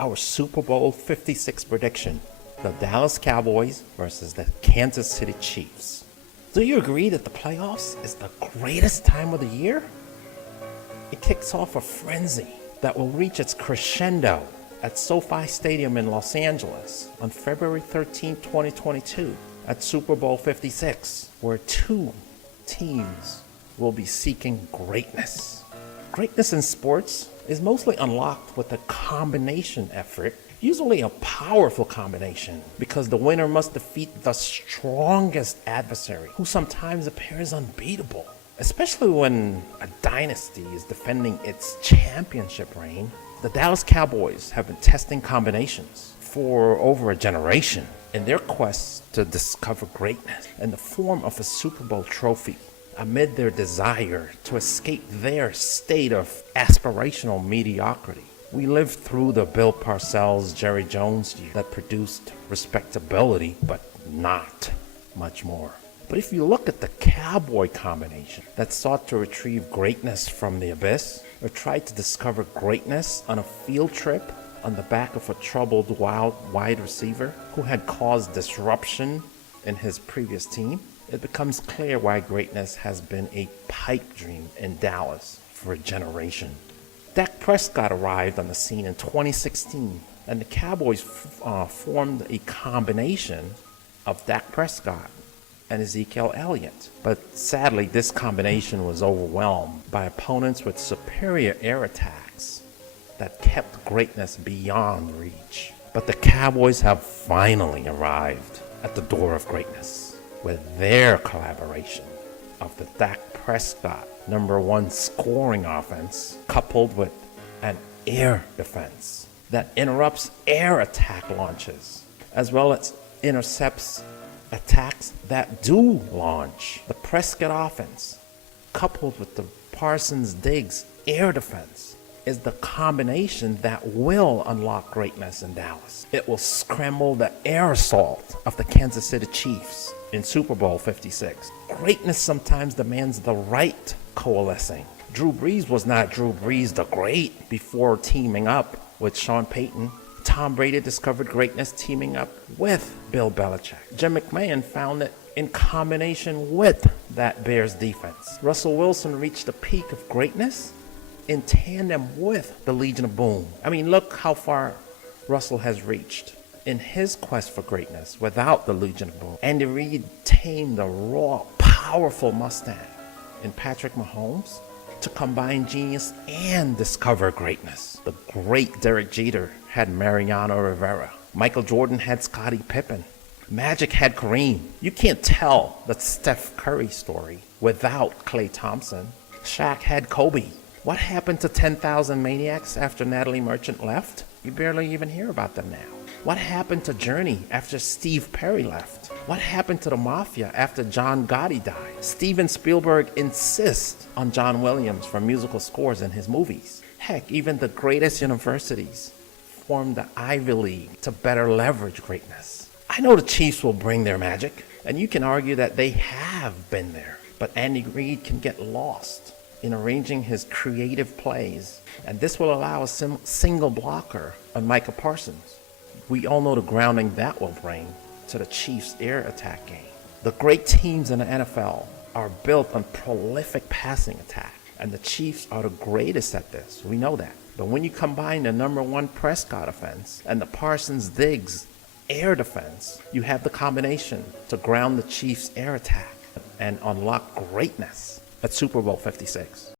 our Super Bowl 56 prediction, the Dallas Cowboys versus the Kansas City Chiefs. Do you agree that the playoffs is the greatest time of the year? It kicks off a frenzy that will reach its crescendo at SoFi Stadium in Los Angeles on February 13, 2022 at Super Bowl 56, where two teams will be seeking greatness. Greatness in sports is mostly unlocked with a combination effort, usually a powerful combination, because the winner must defeat the strongest adversary, who sometimes appears unbeatable. Especially when a dynasty is defending its championship reign. The Dallas Cowboys have been testing combinations for over a generation in their quest to discover greatness in the form of a Super Bowl trophy, amid their desire to escape their state of aspirational mediocrity. We lived through the Bill Parcells, Jerry Jones year that produced respectability, but not much more. But if you look at the Cowboy combination that sought to retrieve greatness from the abyss, or tried to discover greatness on a field trip on the back of a troubled wide receiver who had caused disruption in his previous team, it becomes clear why greatness has been a pipe dream in Dallas for a generation. Dak Prescott arrived on the scene in 2016, and the Cowboys formed a combination of Dak Prescott and Ezekiel Elliott. But sadly, this combination was overwhelmed by opponents with superior air attacks that kept greatness beyond reach. But the Cowboys have finally arrived at the door of greatness with their collaboration of the Dak Prescott #1 scoring offense coupled with an air defense that interrupts air attack launches, as well as intercepts attacks that do launch. The Prescott offense, coupled with the Parsons Diggs air defense, is the combination that will unlock greatness in Dallas. It will scramble the air assault of the Kansas City Chiefs in Super Bowl 56. Greatness sometimes demands the right coalescing. Drew Brees was not Drew Brees the Great before teaming up with Sean Payton. Tom Brady discovered greatness teaming up with Bill Belichick. Jim McMahon found it in combination with that Bears defense. Russell Wilson reached the peak of greatness in tandem with the Legion of Boom. I mean, look how far Russell has reached in his quest for greatness without the Legion of Boom. Andy Reid tamed a raw, powerful Mustang in Patrick Mahomes to combine genius and discover greatness. The great Derek Jeter had Mariano Rivera. Michael Jordan had Scottie Pippen. Magic had Kareem. You can't tell the Steph Curry story without Klay Thompson. Shaq had Kobe. What happened to 10,000 Maniacs after Natalie Merchant left? You barely even hear about them now. What happened to Journey after Steve Perry left? What happened to the Mafia after John Gotti died? Steven Spielberg insists on John Williams for musical scores in his movies. Heck, even the greatest universities formed the Ivy League to better leverage greatness. I know the Chiefs will bring their magic, and you can argue that they have been there. But Andy Reid can get lost in arranging his creative plays, and this will allow a single blocker on Micah Parsons. We all know the grounding that will bring to the Chiefs' air attack game. The great teams in the NFL are built on prolific passing attack, and the Chiefs are the greatest at this. We know that. But when you combine the #1 Prescott offense and the Parsons Diggs air defense, you have the combination to ground the Chiefs' air attack and unlock greatness at Super Bowl 56.